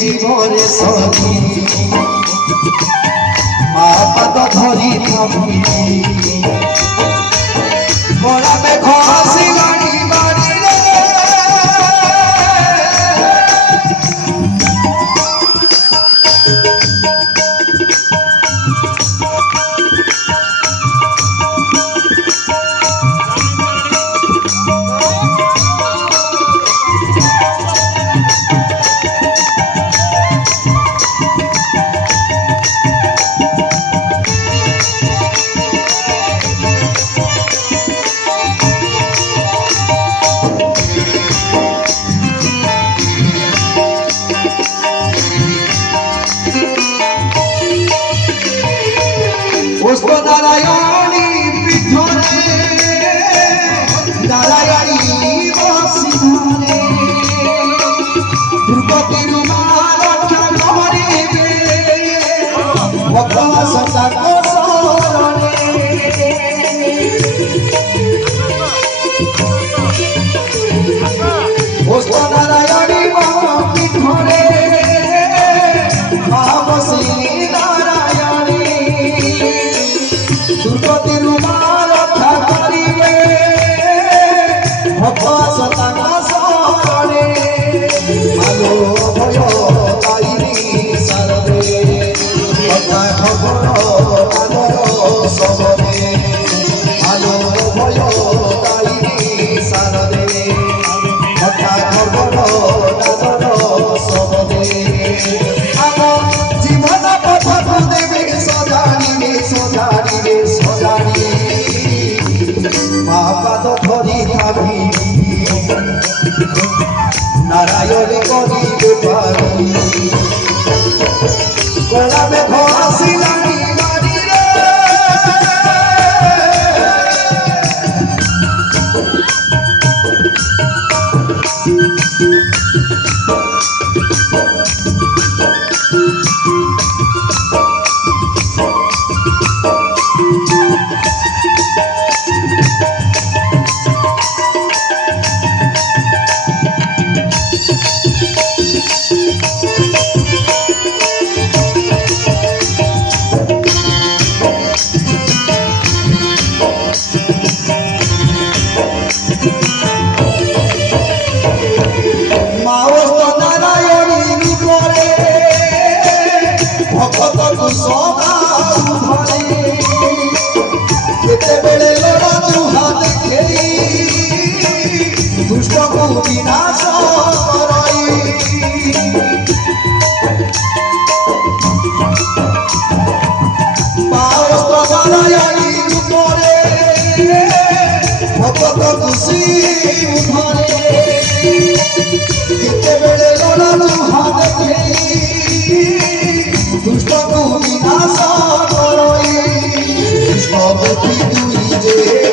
জীবনে সরি মা পাদ ধরি থাকি বলা মেঘ আসিলানি বাড়িরে पुष्प नारायणी पीठरे नारायणी बसिधारे दुर्गति रक्षा करिबे भगवान सता शरणे पुष्प नारायणी पीठरे बसी दुर्गति रक्षा करिबे भगवान शरणे आलो भय तारिणी शारदे भक्ता खबर आदर सबदे आलो भय तारिणी शारदे भक्ता खबर आदर सबदे आम जीवन पथ देवे सजाड़िबे सजाड़िबे पाद धरी थाकी नारायण करिबे पारी कला मेघ आसिलानी बाड़ीरे दुष्ट को विनाश नारायणी रूपरे भगत खुशी उधरे केते बेले लड़ा जुहा देखे दुष्ट को विनाश करई सब दुई जे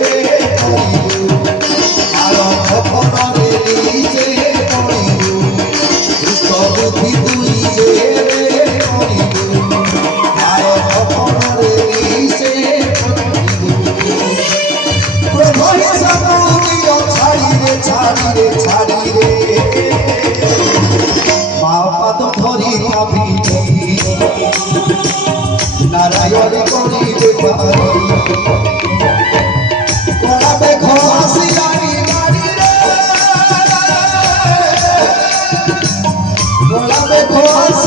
नारायण करिबे पारी कला मेघ आसिलानी बाड़ीरे कला मेघ